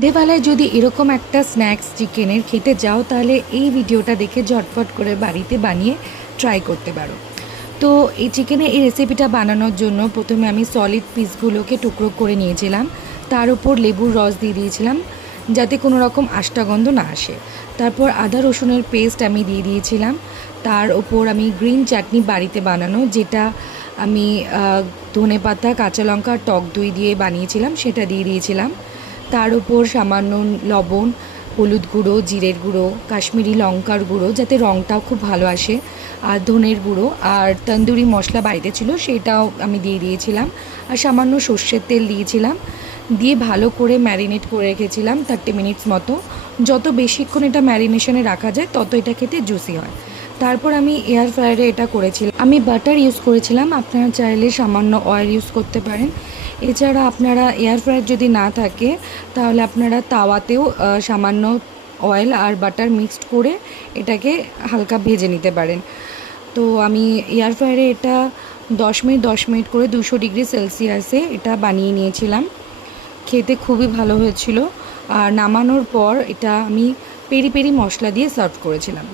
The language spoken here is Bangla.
সন্ধেবেলায় যদি এরকম একটা স্ন্যাক্স চিকেনের খেতে যাও তাহলে এই ভিডিওটা দেখে ঝটফট করে বাড়িতে বানিয়ে ট্রাই করতে পারো। তো এই চিকেনের এই রেসিপিটা বানানোর জন্য প্রথমে আমি সলিড পিসগুলোকে টুকরো করে নিয়েছিলাম, তার উপর লেবুর রস দিয়ে দিয়েছিলাম যাতে কোনো রকম আষ্টা গন্ধ না আসে। তারপর আদা রসুনের পেস্ট আমি দিয়ে দিয়েছিলাম, তার ওপর আমি গ্রিন চাটনি বাড়িতে বানানো, যেটা আমি ধনেপাতা, কাঁচা লঙ্কা, টক দই দিয়ে বানিয়েছিলাম, সেটা দিয়ে দিয়েছিলাম। তার উপর সামান্য লবণ, হলুদ গুঁড়ো, জিরের গুঁড়ো, কাশ্মীরি লঙ্কার গুঁড়ো যাতে রঙটাও খুব ভালো আসে, আর ধনের গুঁড়ো, আর তন্দুরি মশলা বাড়িতে ছিল সেটাও আমি দিয়ে দিয়েছিলাম, আর সামান্য সর্ষের তেল দিয়েছিলাম। দিয়ে ভালো করে ম্যারিনেট করে রেখেছিলাম 30 মিনিটস মতো। যত বেশিক্ষণ এটা ম্যারিনেশনে রাখা যায় তত এটা খেতে জুসি হয়। তারপর আমি এয়ার ফ্রায়ারে এটা করেছিলাম। আমি বাটার ইউজ করেছিলাম, আপনারা চাইলে সামান্য অয়েল ইউজ করতে পারেন। এছাড়া আপনারা এয়ার ফ্রায়ার যদি না থাকে তাহলে আপনারা তাওয়াতেও সামান্য অয়েল আর বাটার মিক্সড করে এটাকে হালকা ভেজে নিতে পারেন। তো আমি এয়ার ফ্রায়ারে এটা 10 মিনিট করে 200 ডিগ্রি সেলসিয়াসে এটা বানিয়ে নিয়েছিলাম। খেতে খুবই ভালো হয়েছিল। আর নামানোর পর এটা আমি পেরি পেরি মশলা দিয়ে সার্ভ করেছিলাম।